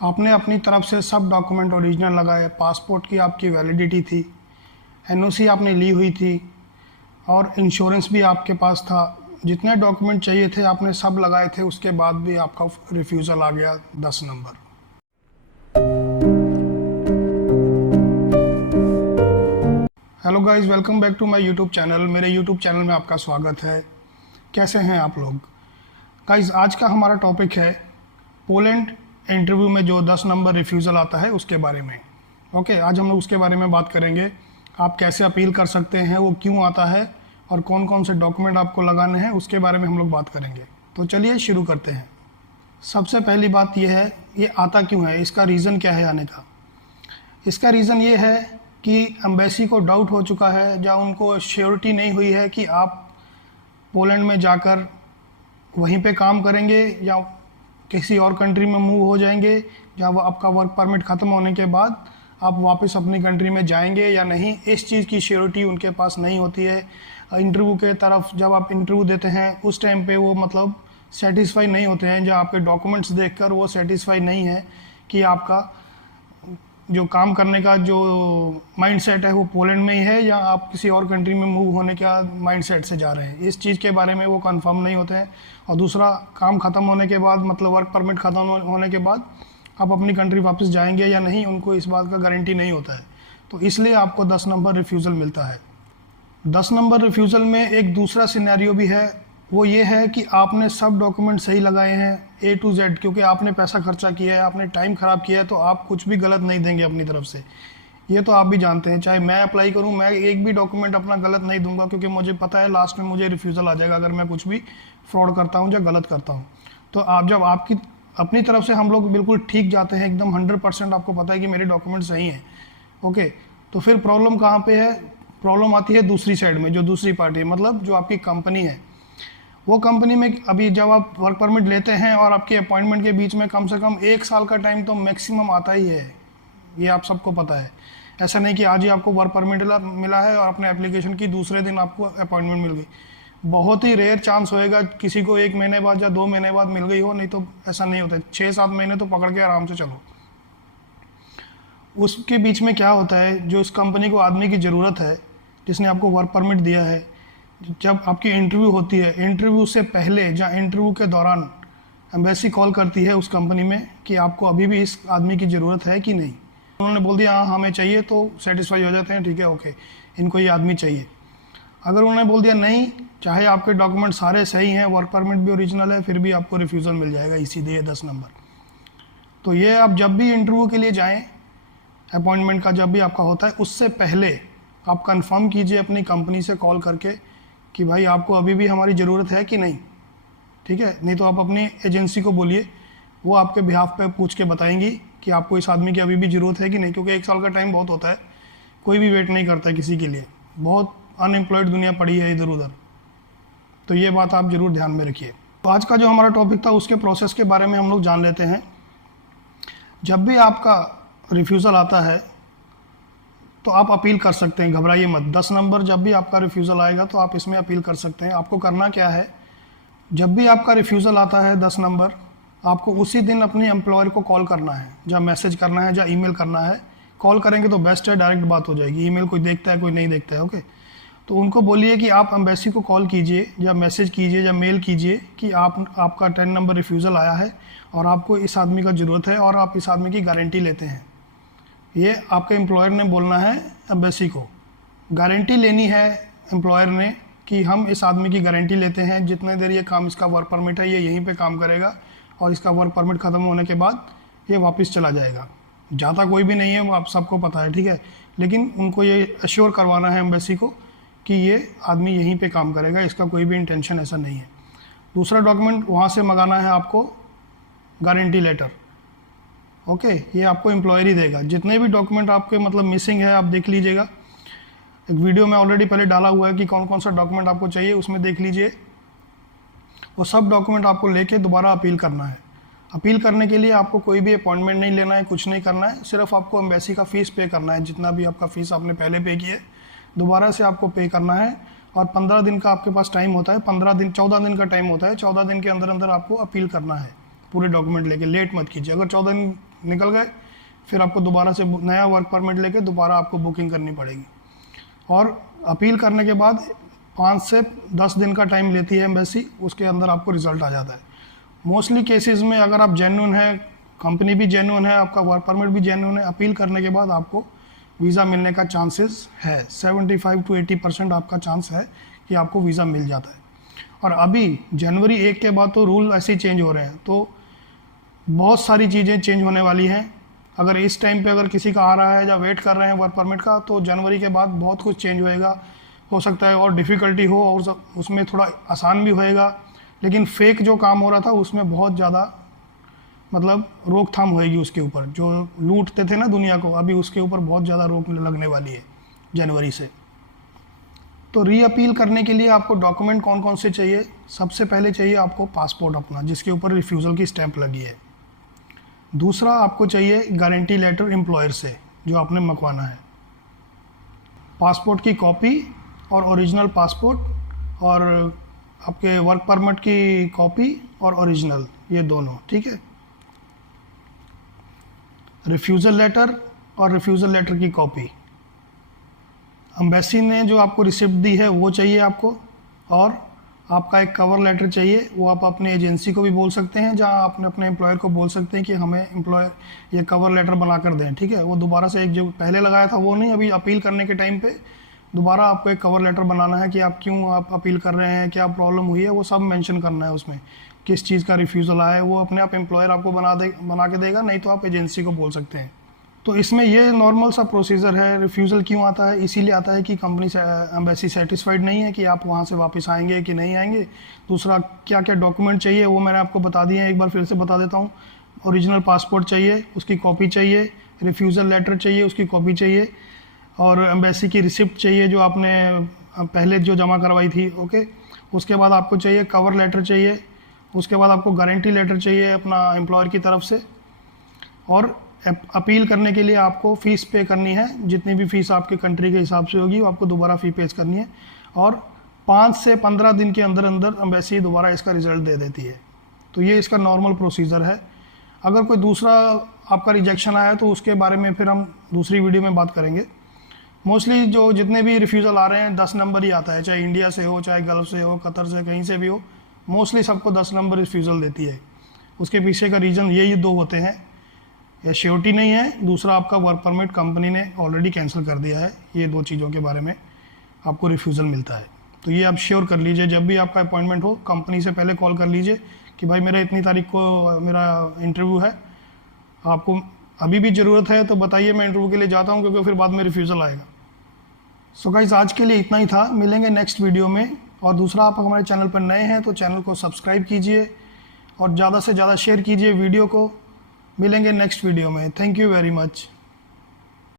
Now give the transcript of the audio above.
आपने अपनी तरफ से सब डॉक्यूमेंट ओरिजिनल लगाए, पासपोर्ट की आपकी वैलिडिटी थी, एनओसी आपने ली हुई थी और इंश्योरेंस भी आपके पास था। जितने डॉक्यूमेंट चाहिए थे आपने सब लगाए थे, उसके बाद भी आपका रिफ्यूज़ल आ गया 10 number. Hello guys, welcome back to my YouTube channel. मेरे यूट्यूब चैनल में आपका स्वागत है। कैसे हैं आप लोग गाइस? आज का हमारा टॉपिक है पोलैंड इंटरव्यू में जो 10 नंबर रिफ्यूज़ल आता है उसके बारे में। ओके, आज हम लोग उसके बारे में बात करेंगे। आप कैसे अपील कर सकते हैं, वो क्यों आता है और कौन कौन से डॉक्यूमेंट आपको लगाने हैं, उसके बारे में हम लोग बात करेंगे। तो चलिए शुरू करते हैं। सबसे पहली बात यह है, ये आता क्यों है, इसका रीज़न क्या है आने का। इसका रीज़न ये है कि एम्बेसी को डाउट हो चुका है, या उनको श्योरिटी नहीं हुई है कि आप पोलैंड में जाकर वहीं पे काम करेंगे या किसी और कंट्री में मूव हो जाएंगे, या वो आपका वर्क परमिट ख़त्म होने के बाद आप वापस अपनी कंट्री में जाएंगे या नहीं। इस चीज़ की श्योरिटी उनके पास नहीं होती है। इंटरव्यू के तरफ जब आप इंटरव्यू देते हैं उस टाइम पे वो मतलब सेटिस्फाई नहीं होते हैं, जब आपके डॉक्यूमेंट्स देखकर वो सेटिस्फाई नहीं है कि आपका जो काम करने का जो माइंडसेट है वो पोलैंड में ही है या आप किसी और कंट्री में मूव होने का माइंडसेट से जा रहे हैं। इस चीज़ के बारे में वो कंफर्म नहीं होते हैं। और दूसरा, काम ख़त्म होने के बाद मतलब वर्क परमिट ख़त्म होने के बाद आप अपनी कंट्री वापस जाएंगे या नहीं, उनको इस बात का गारंटी नहीं होता है। तो इसलिए आपको 10 नंबर रिफ्यूज़ल मिलता है। 10 नंबर रिफ्यूज़ल में एक दूसरा सिनेरियो भी है, वो ये है कि आपने सब डॉक्यूमेंट सही लगाए हैं A to Z, क्योंकि आपने पैसा खर्चा किया है, आपने टाइम ख़राब किया है, तो आप कुछ भी गलत नहीं देंगे अपनी तरफ से। ये तो आप भी जानते हैं, चाहे मैं अप्लाई करूं, मैं एक भी डॉक्यूमेंट अपना गलत नहीं दूंगा, क्योंकि मुझे पता है लास्ट में मुझे रिफ्यूज़ल आ जाएगा अगर मैं कुछ भी फ्रॉड करता हूँ या गलत करता हूँ। तो आप जब आपकी अपनी तरफ से हम लोग बिल्कुल ठीक जाते हैं, एकदम 100% आपको पता है कि मेरे डॉक्यूमेंट सही हैं, ओके, तो फिर प्रॉब्लम कहाँ पर है? प्रॉब्लम आती है दूसरी साइड में, जो दूसरी पार्टी है, मतलब जो आपकी कंपनी है। वो कंपनी में अभी जब आप वर्क परमिट लेते हैं और आपके अपॉइंटमेंट के बीच में कम से कम 1 साल का टाइम तो मैक्सिमम आता ही है, ये आप सबको पता है। ऐसा नहीं कि आज ही आपको वर्क परमिट मिला है और अपने एप्लीकेशन की दूसरे दिन आपको अपॉइंटमेंट मिल गई। बहुत ही रेयर चांस होएगा किसी को 1 महीने बाद या 2 महीने बाद मिल गई हो, नहीं तो ऐसा नहीं होता है। 6-7 महीने तो पकड़ के आराम से चलो। उसके बीच में क्या होता है, जो इस कंपनी को आदमी की ज़रूरत है जिसने आपको वर्क परमिट दिया है, जब आपकी इंटरव्यू होती है, इंटरव्यू से पहले या इंटरव्यू के दौरान एम्बेसी कॉल करती है उस कंपनी में कि आपको अभी भी इस आदमी की ज़रूरत है कि नहीं। उन्होंने बोल दिया हाँ हमें चाहिए, तो सेटिस्फाई हो जाते हैं, ठीक है ओके, इनको ये आदमी चाहिए। अगर उन्होंने बोल दिया नहीं, चाहे आपके डॉक्यूमेंट सारे सही हैं, वर्क परमिट भी ओरिजिनल है, फिर भी आपको रिफ्यूज़ल मिल जाएगा इसी दे 10 नंबर। तो ये आप जब भी इंटरव्यू के लिए जाएँ, अपॉइंटमेंट का जब भी आपका होता है, उससे पहले आप कंफर्म कीजिए अपनी कंपनी से कॉल करके कि भाई आपको अभी भी हमारी ज़रूरत है कि नहीं, ठीक है। नहीं तो आप अपनी एजेंसी को बोलिए, वो आपके बिहाफ पे पूछ के बताएंगी कि आपको इस आदमी की अभी भी ज़रूरत है कि नहीं, क्योंकि 1 साल का टाइम बहुत होता है, कोई भी वेट नहीं करता है किसी के लिए। बहुत अनएम्प्लॉयड दुनिया पड़ी है इधर उधर, तो ये बात आप ज़रूर ध्यान में रखिए। तो आज का जो हमारा टॉपिक था उसके प्रोसेस के बारे में हम लोग जान लेते हैं। जब भी आपका रिफ्यूज़ल आता है तो आप अपील कर सकते हैं, घबराइए मत। 10 नंबर जब भी आपका रिफ्यूज़ल आएगा तो आप इसमें अपील कर सकते हैं। आपको करना क्या है, जब भी आपका रिफ्यूज़ल आता है 10 नंबर, आपको उसी दिन अपने एम्प्लॉयर को कॉल करना है, या मैसेज करना है या ईमेल करना है। कॉल करेंगे तो बेस्ट है, डायरेक्ट बात हो जाएगी। ईमेल कोई देखता है कोई नहीं देखता है, ओके। तो उनको बोलिए कि आप एम्बेसी को कॉल कीजिए या मैसेज कीजिए या मेल कीजिए कि आपका 10 नंबर रिफ्यूज़ल आया है और आपको इस आदमी का ज़रूरत है और आप इस आदमी की गारंटी लेते हैं। ये आपके एम्प्लॉयर ने बोलना है एम्बेसी को, गारंटी लेनी है एम्प्लॉयर ने कि हम इस आदमी की गारंटी लेते हैं, जितने देर ये काम, इसका वर्क परमिट है, ये यहीं पे काम करेगा और इसका वर्क परमिट ख़त्म होने के बाद ये वापस चला जाएगा। जाता कोई भी नहीं है, वो आप सबको पता है, ठीक है। लेकिन उनको ये अश्योर करवाना है एम्बेसी को कि ये आदमी यहीं पे काम करेगा, इसका कोई भी इंटेंशन ऐसा नहीं है। दूसरा डॉक्यूमेंट वहाँ से मंगाना है आपको, गारंटी लेटर, ओके। ये आपको एम्प्लॉयर ही देगा। जितने भी डॉक्यूमेंट आपके मतलब मिसिंग है आप देख लीजिएगा, एक वीडियो में ऑलरेडी पहले डाला हुआ है कि कौन कौन सा डॉक्यूमेंट आपको चाहिए, उसमें देख लीजिए। वो सब डॉक्यूमेंट आपको लेके दोबारा अपील करना है। अपील करने के लिए आपको कोई भी अपॉइंटमेंट नहीं लेना है, कुछ नहीं करना है, सिर्फ आपको एम्बेसी का फ़ीस पे करना है। जितना भी आपका फ़ीस आपने पहले पे किया है दोबारा से आपको पे करना है। और 15 दिन का आपके पास टाइम होता है, 14 दिन का टाइम होता है। 14 दिन के अंदर अंदर आपको अपील करना है। पूरे डॉक्यूमेंट लेके, लेट मत कीजिए। अगर 14 दिन निकल गए फिर आपको दोबारा से नया वर्क परमिट लेके दोबारा आपको बुकिंग करनी पड़ेगी। और अपील करने के बाद 5 से 10 दिन का टाइम लेती है एम्बेसी, उसके अंदर आपको रिजल्ट आ जाता है। मोस्टली केसेस में अगर आप जेन्युइन है, कंपनी भी जेन्युइन है, आपका वर्क परमिट भी जेन्युइन है, अपील करने के बाद आपको वीज़ा मिलने का चांसेस है। 75 to 80% आपका चांस है कि आपको वीज़ा मिल जाता है। और अभी जनवरी 1 के बाद तो रूल ऐसे ही चेंज हो रहे हैं, तो बहुत सारी चीज़ें चेंज होने वाली हैं। अगर इस टाइम पे अगर किसी का आ रहा है या वेट कर रहे हैं वर्क परमिट का, तो जनवरी के बाद बहुत कुछ चेंज होएगा। हो सकता है और डिफ़िकल्टी हो और उसमें थोड़ा आसान भी होएगा, लेकिन फेक जो काम हो रहा था उसमें बहुत ज़्यादा मतलब रोकथाम होएगी उसके ऊपर। जो लूटते थे ना दुनिया को, अभी उसके ऊपर बहुत ज़्यादा रोक लगने वाली है जनवरी से। तो री अपील करने के लिए आपको डॉक्यूमेंट कौन कौन से चाहिए? सबसे पहले चाहिए आपको पासपोर्ट अपना, जिसके ऊपर रिफ्यूज़ल की स्टैंप लगी है। दूसरा आपको चाहिए गारंटी लेटर एम्प्लॉयर से जो आपने मंगवाना है, पासपोर्ट की कॉपी और ओरिजिनल पासपोर्ट, और आपके वर्क परमिट की कॉपी और ओरिजिनल, ये दोनों, ठीक है। रिफ्यूज़ल लेटर और रिफ्यूज़ल लेटर की कॉपी, एम्बेसी ने जो आपको रिसिप्ट दी है वो चाहिए आपको, और आपका एक कवर लेटर चाहिए। वो आप अपने एजेंसी को भी बोल सकते हैं, जहां आपने अपने एम्प्लॉयर को बोल सकते हैं कि हमें एम्प्लॉयर ये कवर लेटर बना कर दें, ठीक है। वो दोबारा से एक जो पहले लगाया था वो नहीं, अभी अपील करने के टाइम पे दोबारा आपको एक कवर लेटर बनाना है कि आप क्यों आप अपील कर रहे हैं, क्या प्रॉब्लम हुई है, वो सब मेंशन करना है उसमें, किस चीज़ का रिफ्यूज़ल आया है। वो अपने आप एम्प्लॉयर आपको बना के देगा, नहीं तो आप एजेंसी को बोल सकते हैं। तो इसमें ये नॉर्मल सा प्रोसीजर है। रिफ्यूज़ल क्यों आता है? इसीलिए आता है कि कंपनी से एम्बेसी सेटिस्फाइड नहीं है कि आप वहाँ से वापस आएंगे कि नहीं आएंगे। दूसरा क्या क्या डॉक्यूमेंट चाहिए वो मैंने आपको बता दिए हैं, एक बार फिर से बता देता हूँ। ओरिजिनल पासपोर्ट चाहिए, उसकी कॉपी चाहिए, रिफ्यूज़ल लेटर चाहिए, उसकी कॉपी चाहिए, और एम्बेसी की रिसिप्ट चाहिए जो आपने पहले जो जमा करवाई थी, ओके। उसके बाद आपको चाहिए कवर लेटर चाहिए, उसके बाद आपको गारंटी लेटर चाहिए अपना एम्प्लॉयर की तरफ से, और अपील करने के लिए आपको फ़ीस पे करनी है। जितनी भी फ़ीस आपके कंट्री के हिसाब से होगी वो आपको दोबारा फ़ी पे करनी है, और 5 से 15 दिन के अंदर अंदर एम्बेसी दोबारा इसका रिज़ल्ट दे देती है। तो ये इसका नॉर्मल प्रोसीजर है। अगर कोई दूसरा आपका रिजेक्शन आया तो उसके बारे में फिर हम दूसरी वीडियो में बात करेंगे। मोस्टली जो जितने भी रिफ्यूज़ल आ रहे हैं 10 नंबर ही आता है, चाहे इंडिया से हो, चाहे गल्फ से हो, कतर से, कहीं से भी हो, मोस्टली सबको 10 नंबर रिफ्यूज़ल देती है। उसके पीछे का रीज़न यही दो होते हैं, या श्योरिटी नहीं है, दूसरा आपका वर्क परमिट कंपनी ने ऑलरेडी कैंसिल कर दिया है। ये दो चीज़ों के बारे में आपको रिफ्यूज़ल मिलता है। तो ये आप श्योर कर लीजिए, जब भी आपका अपॉइंटमेंट हो कंपनी से पहले कॉल कर लीजिए कि भाई मेरा इतनी तारीख को मेरा इंटरव्यू है, आपको अभी भी ज़रूरत है तो बताइए, मैं इंटरव्यू के लिए जाता हूँ, क्योंकि फिर बाद में रिफ्यूज़ल आएगा। सो गाइस, आज के लिए इतना ही था, मिलेंगे नेक्स्ट वीडियो में। और दूसरा, आप हमारे चैनल पर नए हैं तो चैनल को सब्सक्राइब कीजिए और ज़्यादा से ज़्यादा शेयर कीजिए वीडियो को। मिलेंगे नेक्स्ट वीडियो में। Thank you very much.